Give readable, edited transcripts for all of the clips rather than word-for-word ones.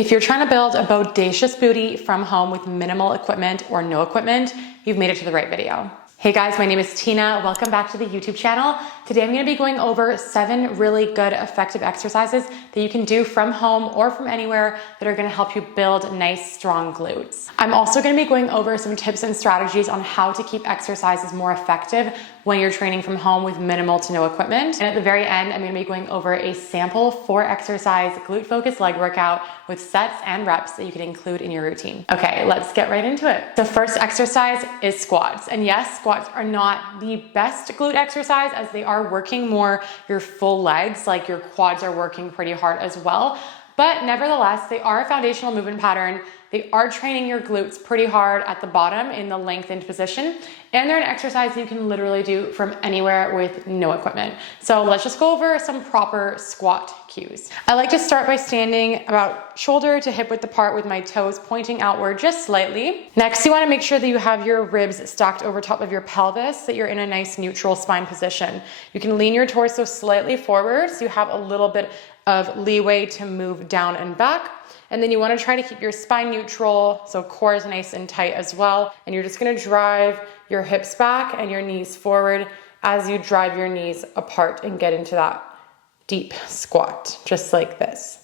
If you're trying to build a bodacious booty from home with minimal equipment or no equipment, you've made it to the right video. Hey guys, my name is Tina. Welcome back to the YouTube channel. Today I'm gonna be going over 7 really good effective exercises that you can do from home or from anywhere that are gonna help you build nice, strong glutes. I'm also gonna be going over some tips and strategies on how to keep exercises more effective when you're training from home with minimal to no equipment. And at the very end, I'm gonna be going over a sample 4-exercise glute-focused leg workout with sets and reps that you can include in your routine. Okay, let's get right into it. The first exercise is squats. And yes, squats are not the best glute exercise as they are working more your full legs, like your quads are working pretty hard as well. But nevertheless, they are a foundational movement pattern. They are training your glutes pretty hard at the bottom in the lengthened position. And they're an exercise you can literally do from anywhere with no equipment. So let's just go over some proper squat cues. I like to start by standing about shoulder to hip width apart with my toes pointing outward just slightly. Next, you want to make sure that you have your ribs stacked over top of your pelvis, that you're in a nice neutral spine position. You can lean your torso slightly forward so you have a little bit of leeway to move down and back. And then you want to try to keep your spine neutral, so core is nice and tight as well. And you're just going to drive your hips back and your knees forward as you drive your knees apart and get into that deep squat, just like this.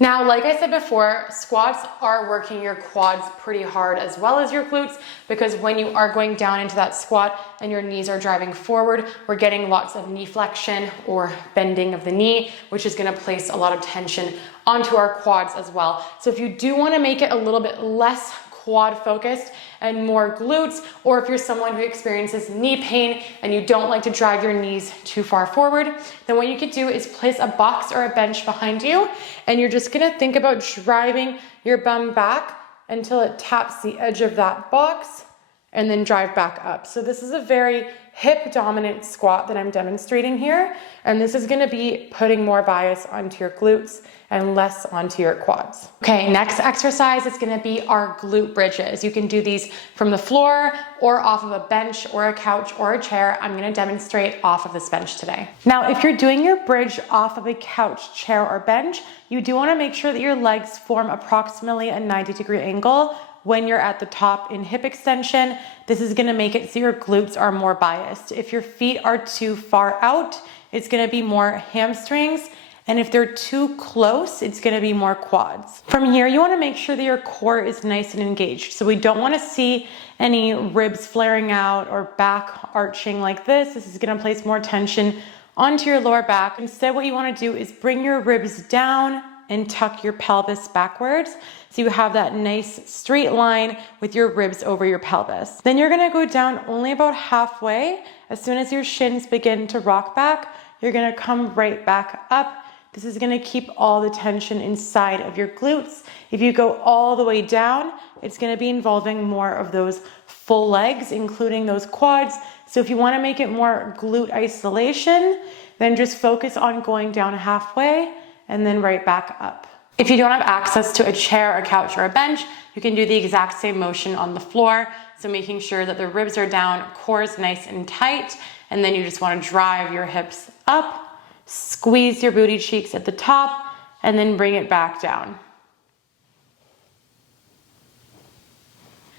Now, like I said before, squats are working your quads pretty hard as well as your glutes, because when you are going down into that squat and your knees are driving forward, we're getting lots of knee flexion or bending of the knee, which is gonna place a lot of tension onto our quads as well. So if you do wanna make it a little bit less quad focused and more glutes, or if you're someone who experiences knee pain and you don't like to drive your knees too far forward, then what you could do is place a box or a bench behind you, and you're just gonna think about driving your bum back until it taps the edge of that box and then drive back up. So this is a very hip dominant squat that I'm demonstrating here. And this is gonna be putting more bias onto your glutes and less onto your quads. Okay, next exercise is gonna be our glute bridges. You can do these from the floor or off of a bench or a couch or a chair. I'm gonna demonstrate off of this bench today. Now, if you're doing your bridge off of a couch, chair, or bench, you do wanna make sure that your legs form approximately a 90-degree angle when you're at the top in hip extension. This is gonna make it so your glutes are more biased. If your feet are too far out, it's gonna be more hamstrings. And if they're too close, it's gonna be more quads. From here, you wanna make sure that your core is nice and engaged. So we don't wanna see any ribs flaring out or back arching like this. This is gonna place more tension onto your lower back. Instead, what you wanna do is bring your ribs down and tuck your pelvis backwards. So you have that nice straight line with your ribs over your pelvis. Then you're gonna go down only about halfway. As soon as your shins begin to rock back, you're gonna come right back up. This is gonna keep all the tension inside of your glutes. If you go all the way down, it's gonna be involving more of those full legs, including those quads. So if you wanna make it more glute isolation, then just focus on going down halfway and then right back up. If you don't have access to a chair, a couch, or a bench, you can do the exact same motion on the floor. So making sure that the ribs are down, core is nice and tight, and then you just wanna drive your hips up, squeeze your booty cheeks at the top, and then bring it back down.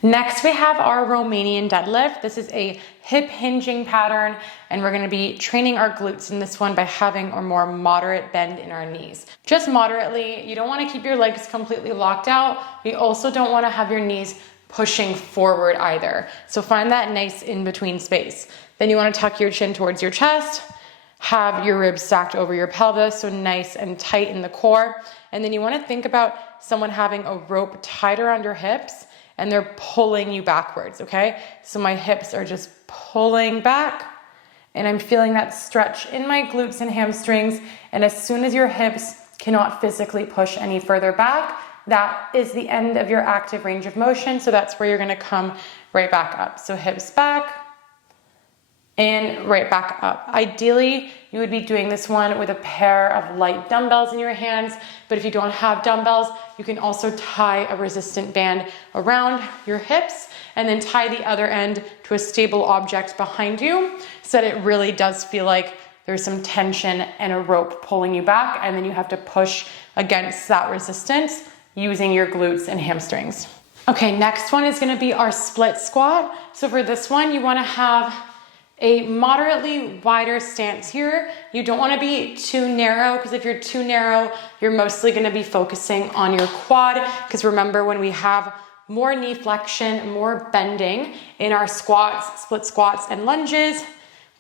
Next, we have our Romanian deadlift. This is a hip hinging pattern, and we're gonna be training our glutes in this one by having a more moderate bend in our knees. Just moderately. You don't wanna keep your legs completely locked out. You also don't wanna have your knees pushing forward either. So find that nice in-between space. Then you wanna tuck your chin towards your chest, have your ribs stacked over your pelvis, so nice and tight in the core. And then you wanna think about someone having a rope tied around your hips and they're pulling you backwards, okay? So my hips are just pulling back and I'm feeling that stretch in my glutes and hamstrings. And as soon as your hips cannot physically push any further back, that is the end of your active range of motion. So that's where you're gonna come right back up. So hips back and right back up. Ideally, you would be doing this one with a pair of light dumbbells in your hands, but if you don't have dumbbells, you can also tie a resistant band around your hips and then tie the other end to a stable object behind you so that it really does feel like there's some tension and a rope pulling you back, and then you have to push against that resistance using your glutes and hamstrings. Okay, next one is gonna be our split squat. So for this one, you wanna have a moderately wider stance here. You don't wanna be too narrow, because if you're too narrow, you're mostly gonna be focusing on your quad, because remember, when we have more knee flexion, more bending in our squats, split squats, and lunges,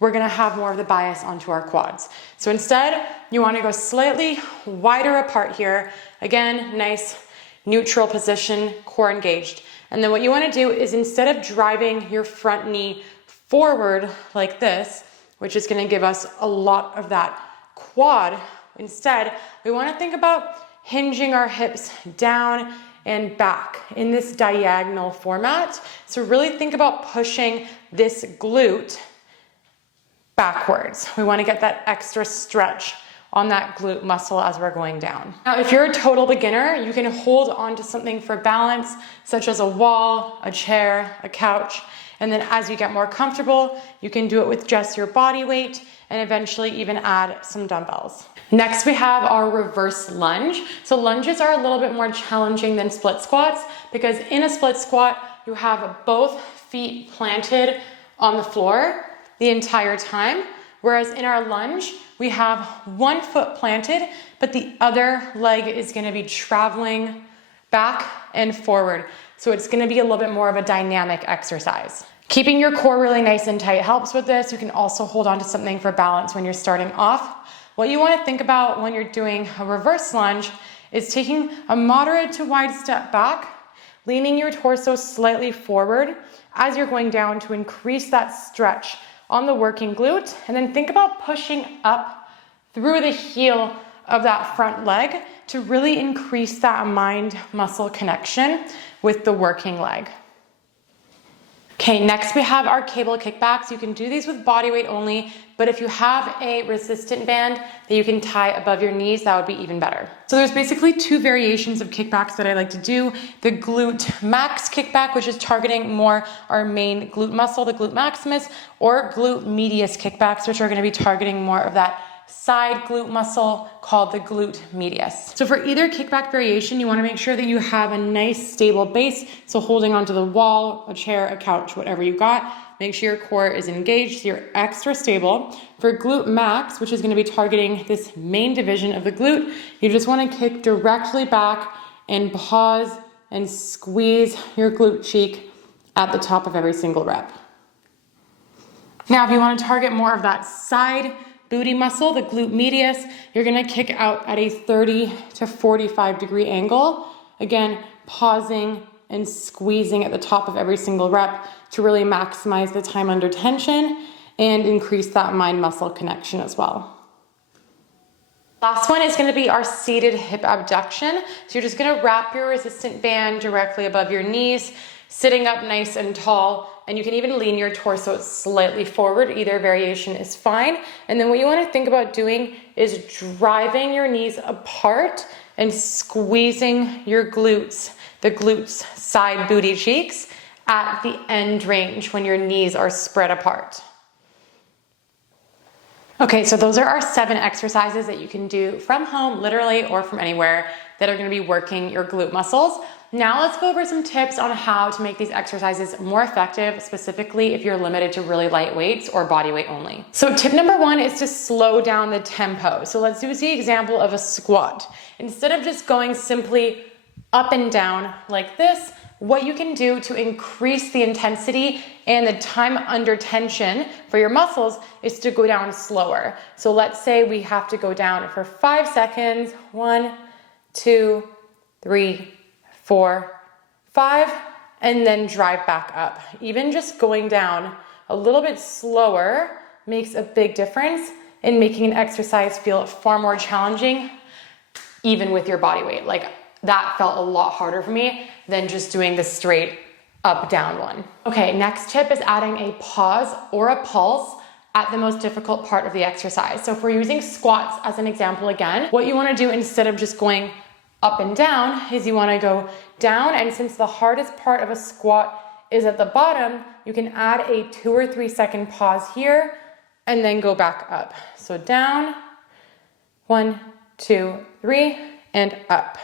we're gonna have more of the bias onto our quads. So instead, you wanna go slightly wider apart here. Again, nice neutral position, core engaged. And then what you wanna do is, instead of driving your front knee forward like this, which is gonna give us a lot of that quad, instead, we wanna think about hinging our hips down and back in this diagonal format. So really think about pushing this glute backwards. We wanna get that extra stretch on that glute muscle as we're going down. Now, if you're a total beginner, you can hold onto something for balance, such as a wall, a chair, a couch, and then as you get more comfortable, you can do it with just your body weight and eventually even add some dumbbells. Next, we have our reverse lunge. So lunges are a little bit more challenging than split squats, because in a split squat, you have both feet planted on the floor the entire time. Whereas in our lunge, we have one foot planted, but the other leg is gonna be traveling back and forward. So it's gonna be a little bit more of a dynamic exercise. Keeping your core really nice and tight helps with this. You can also hold on to something for balance when you're starting off. What you wanna think about when you're doing a reverse lunge is taking a moderate to wide step back, leaning your torso slightly forward as you're going down to increase that stretch on the working glute, and then think about pushing up through the heel of that front leg to really increase that mind-muscle connection with the working leg. Okay, next we have our cable kickbacks. You can do these with body weight only, but if you have a resistant band that you can tie above your knees, that would be even better. So there's basically two variations of kickbacks that I like to do. The glute max kickback, which is targeting more our main glute muscle, the glute maximus, or glute medius kickbacks, which are gonna be targeting more of that side glute muscle called the glute medius. So for either kickback variation, you wanna make sure that you have a nice stable base. So holding onto the wall, a chair, a couch, whatever you got, make sure your core is engaged so you're extra stable. For glute max, which is gonna be targeting this main division of the glute, you just wanna kick directly back and pause and squeeze your glute cheek at the top of every single rep. Now, if you wanna target more of that side booty muscle, the glute medius, you're gonna kick out at a 30 to 45 degree angle. Again, pausing and squeezing at the top of every single rep to really maximize the time under tension and increase that mind-muscle connection as well. Last one is gonna be our seated hip abduction. So you're just gonna wrap your resistant band directly above your knees, sitting up nice and tall, and you can even lean your torso slightly forward. Either variation is fine. And then what you wanna think about doing is driving your knees apart and squeezing your glutes, the glutes side booty cheeks at the end range when your knees are spread apart. Okay, so those are our 7 exercises that you can do from home, literally, or from anywhere, that are gonna be working your glute muscles. Now let's go over some tips on how to make these exercises more effective, specifically if you're limited to really light weights or body weight only. So tip number 1 is to slow down the tempo. So let's do the example of a squat. Instead of just going simply up and down like this, what you can do to increase the intensity and the time under tension for your muscles is to go down slower. So let's say we have to go down for 5 seconds. 1, 2, 3, 4, 5, and then drive back up. Even just going down a little bit slower makes a big difference in making an exercise feel far more challenging, even with your body weight. Like, that felt a lot harder for me than just doing the straight up down one. Okay, next tip is adding a pause or a pulse at the most difficult part of the exercise. So if we're using squats as an example again, what you wanna do instead of just going up and down is you wanna go down, and since the hardest part of a squat is at the bottom, you can add a 2 or 3 second pause here and then go back up. So down, 1, 2, 3, and up.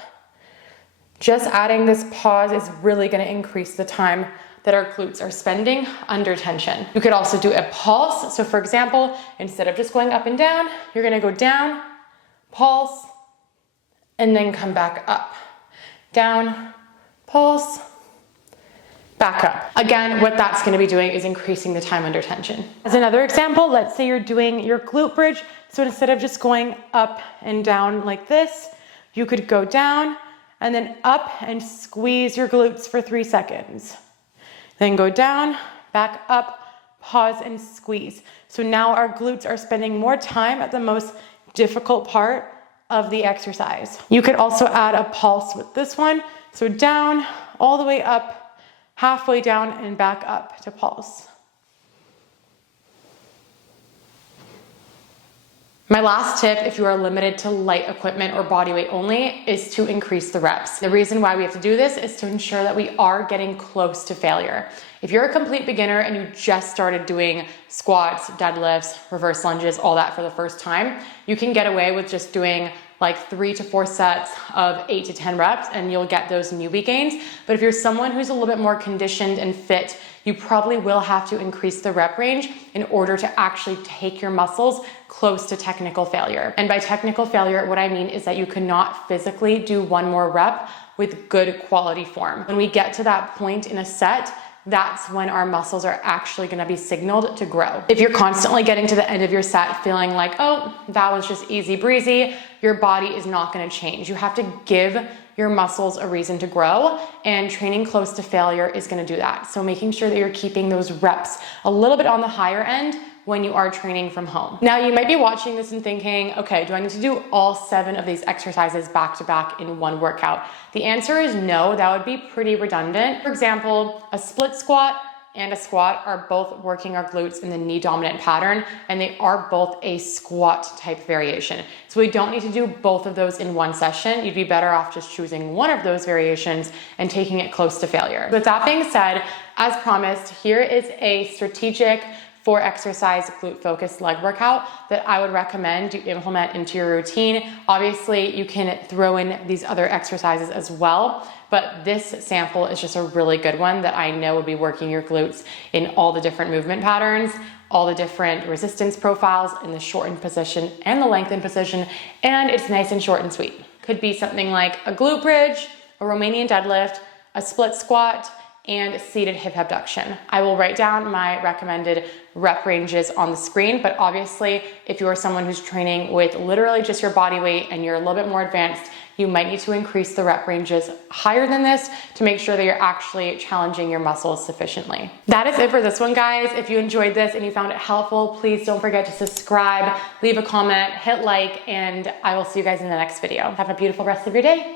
Just adding this pause is really gonna increase the time that our glutes are spending under tension. You could also do a pulse. So for example, instead of just going up and down, you're gonna go down, pulse, and then come back up. Down, pulse, back up. Again, what that's gonna be doing is increasing the time under tension. As another example, let's say you're doing your glute bridge. So instead of just going up and down like this, you could go down and then up and squeeze your glutes for 3 seconds. Then go down, back up, pause and squeeze. So now our glutes are spending more time at the most difficult part of the exercise. You could also add a pulse with this one. So down, all the way up, halfway down and back up to pulse. My last tip, if you are limited to light equipment or body weight only, is to increase the reps. The reason why we have to do this is to ensure that we are getting close to failure. If you're a complete beginner and you just started doing squats, deadlifts, reverse lunges, all that for the first time, you can get away with just doing like 3 to 4 sets of 8 to 10 reps and you'll get those newbie gains. But if you're someone who's a little bit more conditioned and fit, you probably will have to increase the rep range in order to actually take your muscles close to technical failure. And by technical failure, what I mean is that you cannot physically do one more rep with good quality form. When we get to that point in a set, that's when our muscles are actually gonna be signaled to grow. If you're constantly getting to the end of your set feeling like, oh, that was just easy breezy, your body is not gonna change. You have to give your muscles a reason to grow, and training close to failure is gonna do that. So making sure that you're keeping those reps a little bit on the higher end when you are training from home. Now you might be watching this and thinking, okay, do I need to do all 7 of these exercises back to back in one workout? The answer is no, that would be pretty redundant. For example, a split squat and a squat are both working our glutes in the knee dominant pattern, and they are both a squat type variation. So we don't need to do both of those in one session. You'd be better off just choosing one of those variations and taking it close to failure. With that being said, as promised, here is a strategic 4 exercise glute focused leg workout that I would recommend you implement into your routine. Obviously, you can throw in these other exercises as well, but this sample is just a really good one that I know would be working your glutes in all the different movement patterns, all the different resistance profiles in the shortened position and the lengthened position, and it's nice and short and sweet. Could be something like a glute bridge, a Romanian deadlift, a split squat, and seated hip abduction. I will write down my recommended rep ranges on the screen, but obviously if you are someone who's training with literally just your body weight and you're a little bit more advanced, you might need to increase the rep ranges higher than this to make sure that you're actually challenging your muscles sufficiently. That is it for this one, guys. If you enjoyed this and you found it helpful, please don't forget to subscribe, leave a comment, hit like, and I will see you guys in the next video. Have a beautiful rest of your day.